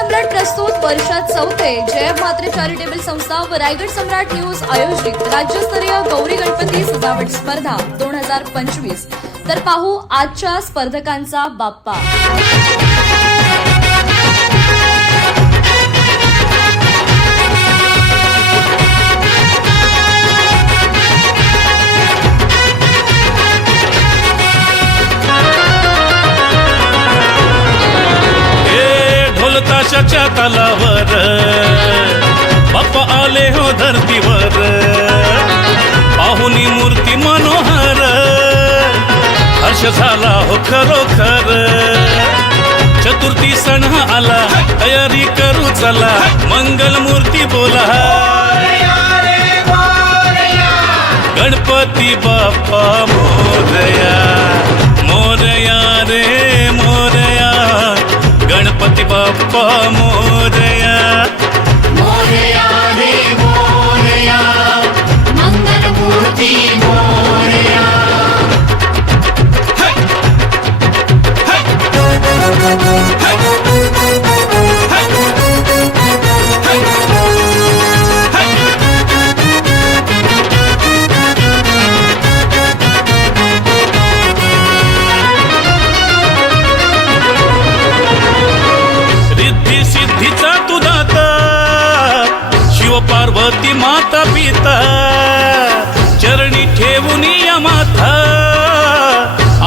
सम्राट प्रस्तुत वर्षात चौथे जय म्हात्रे चॅरिटेबल संस्था व रायगड सम्राट न्यूज आयोजित राज्यस्तरीय गौरी गणपती सजावट स्पर्धा 2025। तर पाहू आजच्या स्पर्धकांचा बाप्पा। ताशाच्या तालावर बाप्पा आले हो धरतीवर, पाहुनी मूर्ती मनोहर, हर्ष झाला हो खरोखर। चतुर्थी सण आला, तयारी करू चला, मंगल मूर्ती बोला, गणपती बाप्पा मोरया, मोरया रे मोरया, गणपती बाप्पा मोरया, मोरया रे मोरया, मंगल मूर्ती मोरया। सिद्धीचा तू दाता, शिव पार्वती माता पिता, चरणी ठेवून या माथा,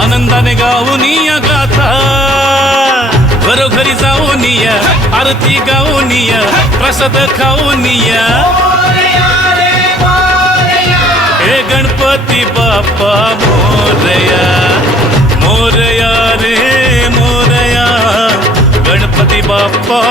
आनंदाने गाऊन या गाथा, घरोघरी जाऊन या, आरती गाऊन या, प्रसाद खाऊन या, हे गणपती बाप्पा मोरया, मोरया रे मोरया, गणपती बाप्पा